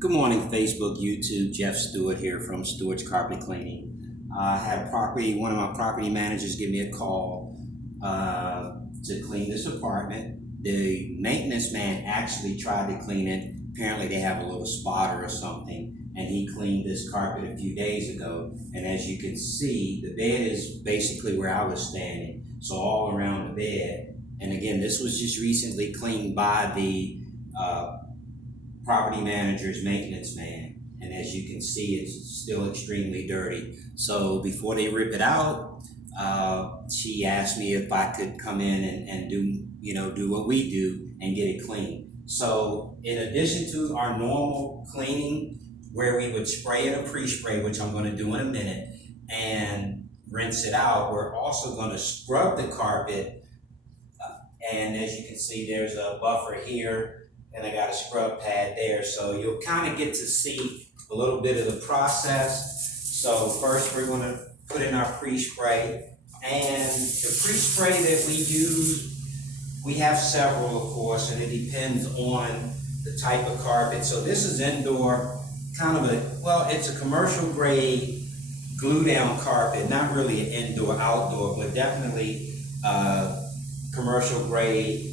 Good morning, Facebook, YouTube. Jeff Stewart here from Stewart's Carpet Cleaning. I had one of my property managers give me a call to clean this apartment. The maintenance man actually tried to clean it. Apparently they have a little spotter or something, and he cleaned this carpet a few days ago. And as you can see, the bed is basically where I was standing, so all around the bed. And again, this was just recently cleaned by the property manager's maintenance man, and as you can see, it's still extremely dirty. So before they rip it out, she asked me if I could come in and do what we do and get it clean. So in addition to our normal cleaning where we would spray it a pre-spray, which I'm going to do in a minute, and rinse it out, we're also going to scrub the carpet. And as you can see, there's a buffer here, and I got a scrub pad there, so you'll kind of get to see a little bit of the process. So first we're going to put in our pre-spray, and the pre-spray that we use, we have several of course, and it depends on the type of carpet. So this is indoor, it's a commercial grade glue down carpet, not really an indoor outdoor, but definitely commercial grade.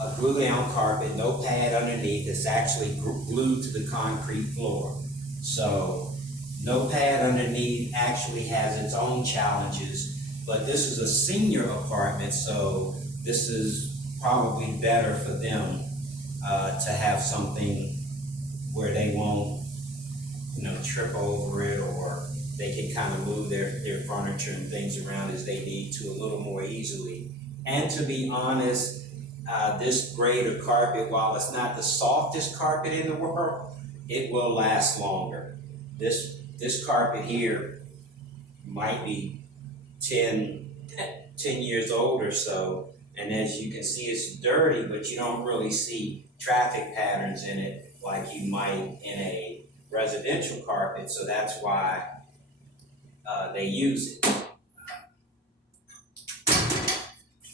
A glue down carpet, no pad underneath. It's actually glued to the concrete floor. So no pad underneath actually has its own challenges, but this is a senior apartment, so this is probably better for them to have something where they won't trip over it, or they can kind of move their furniture and things around as they need to a little more easily. And to be honest, this grade of carpet, while it's not the softest carpet in the world, it will last longer. This carpet here might be 10 years old or so, and as you can see, it's dirty, but you don't really see traffic patterns in it like you might in a residential carpet, so that's why they use it.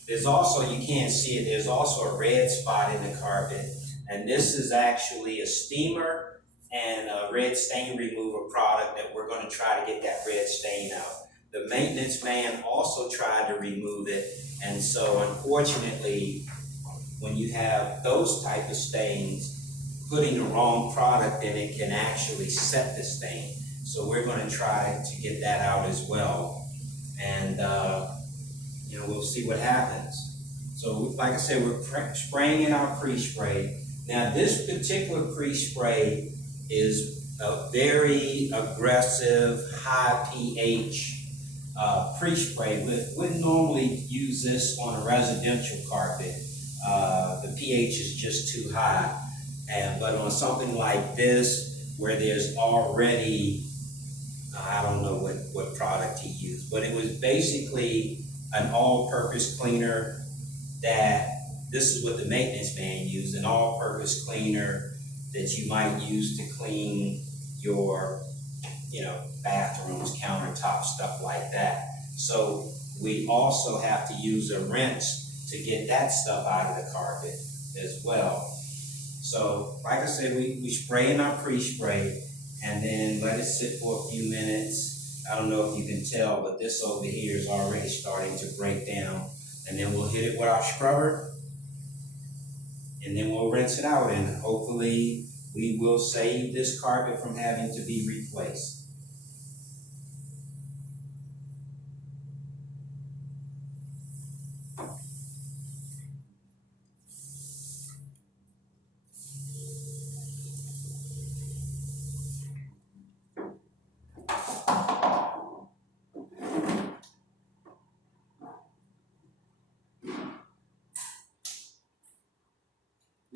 There's also, you can't see it, there's also a red spot in the carpet, and this is actually a steamer and a red stain remover product that we're going to try to get that red stain out. The maintenance man also tried to remove it, and so unfortunately, when you have those type of stains, putting the wrong product in it can actually set the stain. So we're going to try to get that out as well, and we'll see what happens. So like I said, we're spraying in our pre-spray. Now this particular pre-spray is a very aggressive, high pH pre-spray. We wouldn't normally use this on a residential carpet. The pH is just too high. But on something like this, where there's already, I don't know what product he used, but it was basically an all-purpose cleaner this is what the maintenance man used, an all-purpose cleaner that you might use to clean your, bathrooms, countertops, stuff like that. So we also have to use a rinse to get that stuff out of the carpet as well. So like I said, we spray in our pre-spray and then let it sit for a few minutes. I don't know if you can tell, but this over here is already starting to break down. And then we'll hit it with our scrubber, and then we'll rinse it out, and hopefully we will save this carpet from having to be replaced.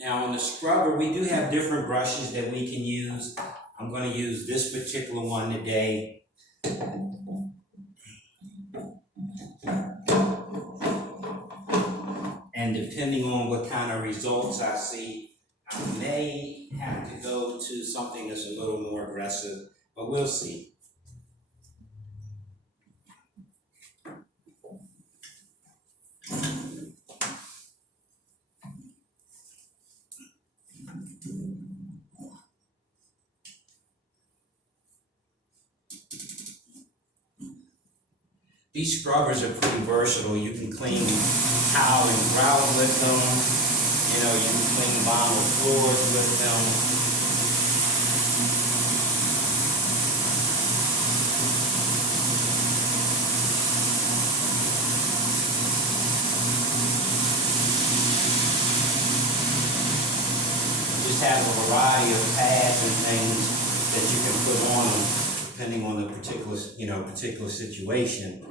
Now on the scrubber, we do have different brushes that we can use. I'm going to use this particular one today. And depending on what kind of results I see, I may have to go to something that's a little more aggressive, but we'll see. These scrubbers are pretty versatile. You can clean tile and grout with them. You know, you can clean vinyl floors with them. Just have a variety of pads and things that you can put on them depending on the particular situation.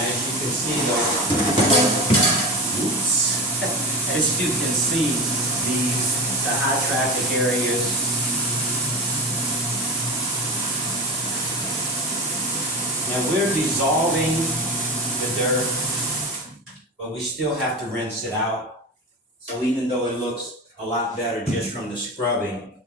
As you can see, as you can see, the high traffic areas. Now we're dissolving the dirt, but we still have to rinse it out. So even though it looks a lot better just from the scrubbing,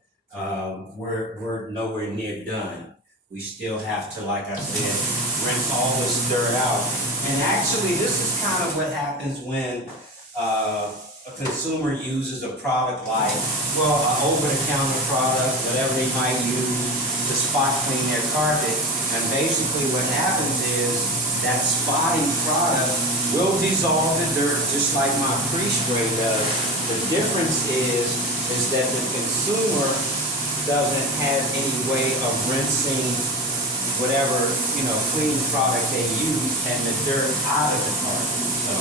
we're nowhere near done. We still have to, like I said, rinse all this dirt out. And actually, this is kind of what happens when a consumer uses a product like, well, an over-the-counter product, whatever they might use to spot clean their carpet. And basically what happens is that spotting product will dissolve the dirt just like my pre-spray does. The difference is that the consumer doesn't have any way of rinsing whatever, cleaning product they use and the dirt out of the carpet. So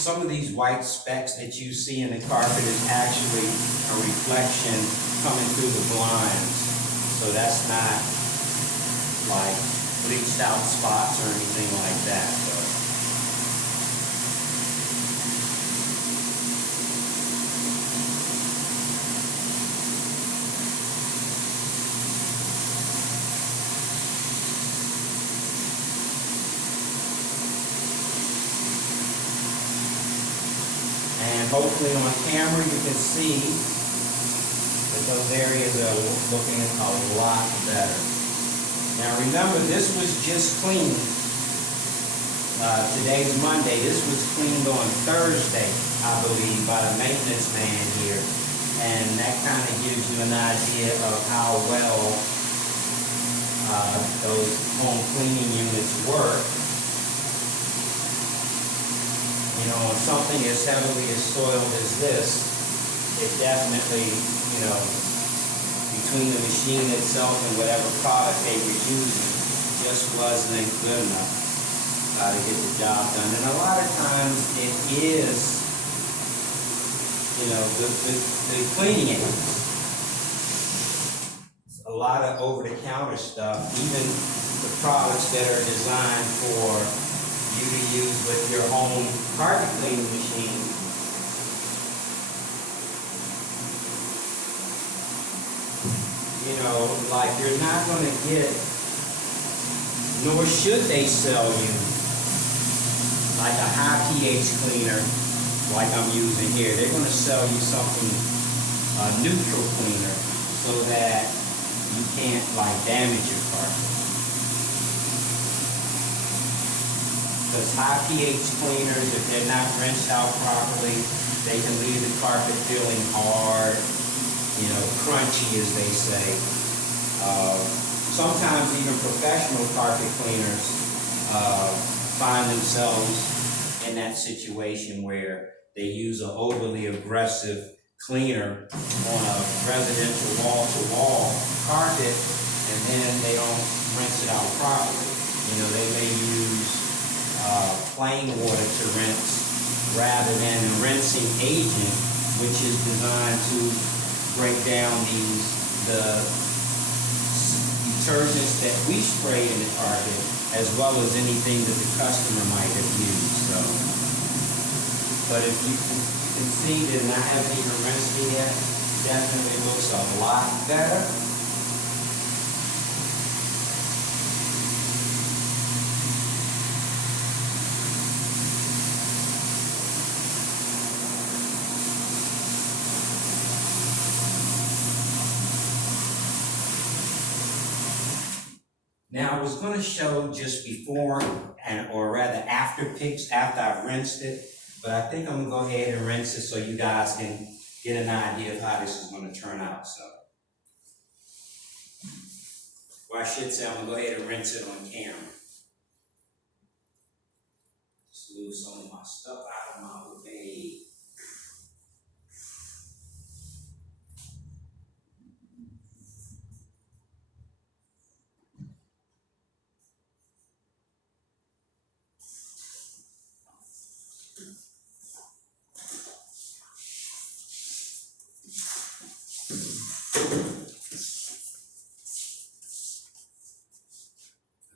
some of these white specks that you see in the carpet is actually a reflection coming through the blinds. So that's not like bleached out spots or anything like that. So. And hopefully on camera you can see that those areas are looking a lot better. Now remember, this was just cleaned. Today's Monday. This was cleaned on Thursday, I believe, by the maintenance man here. And that kind of gives you an idea of how well those home cleaning units work. On something as heavily as soiled as this, it definitely, between the machine itself and whatever product they were using, just wasn't good enough to get the job done. And a lot of times it is, the cleaning agents. A lot of over-the-counter stuff, even the products that are designed for you to use with your home carpet cleaning machine. Like you're not going to get, nor should they sell you, like a high pH cleaner like I'm using here. They're going to sell you something, neutral cleaner, so that you can't damage your carpet. Because high pH cleaners, if they're not rinsed out properly, they can leave the carpet feeling hard, crunchy as they say. Sometimes even professional carpet cleaners find themselves in that situation where they use an overly aggressive cleaner on a residential wall-to-wall carpet, and then they don't rinse it out properly. They may use plain water to rinse rather than a rinsing agent, which is designed to break down the detergents that we spray in the carpet, as well as anything that the customer might have used. So, but if you can see that I haven't even rinsed it yet, Definitely looks a lot better. Now I was going to show just before or rather after pics after I've rinsed it, but I think I'm going to go ahead and rinse it so you guys can get an idea of how this is going to turn out. So, or I should say I'm going to go ahead and rinse it on camera. Just move some of my stuff out of my way.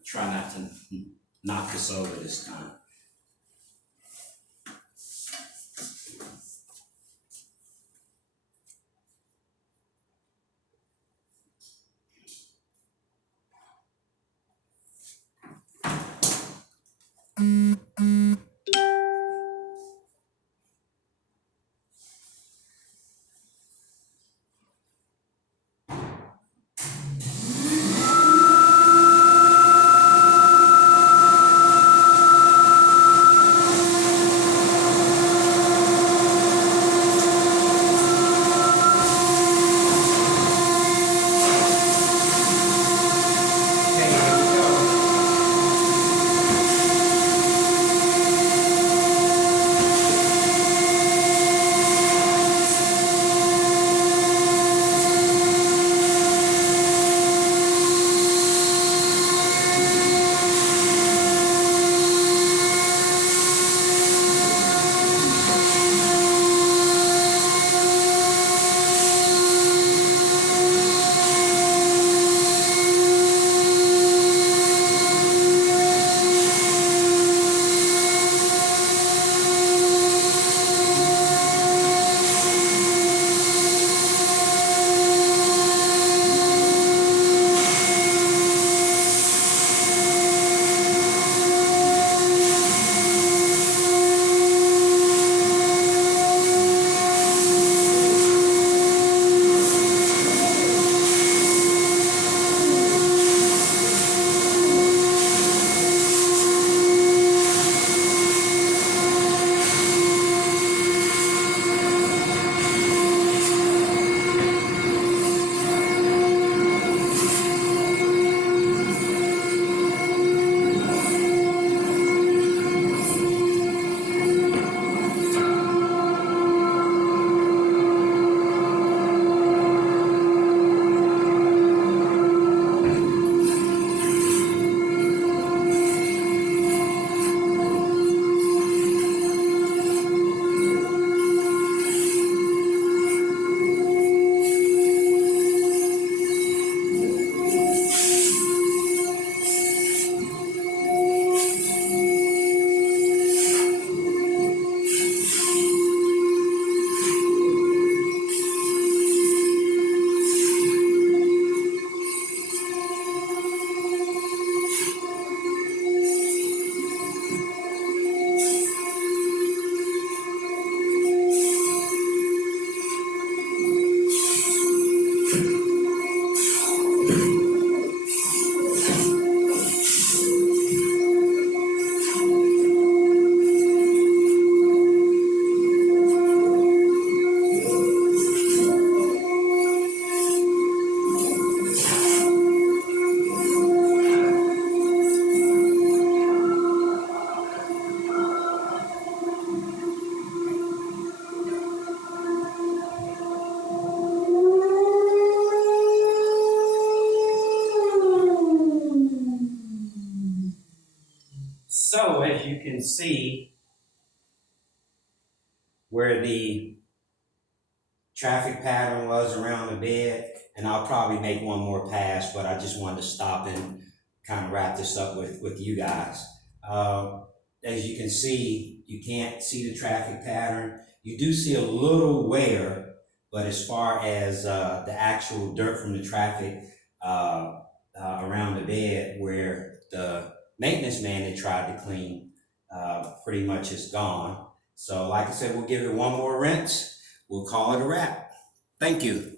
Try not to knock this over this time. So as you can see, where the traffic pattern was around the bed, and I'll probably make one more pass, but I just wanted to stop and kind of wrap this up with you guys. As you can see, you can't see the traffic pattern. You do see a little wear, But as far as the actual dirt from the traffic around the bed where the maintenance man they tried to clean pretty much is gone. So like I said, we'll give it one more rinse. We'll call it a wrap. Thank you.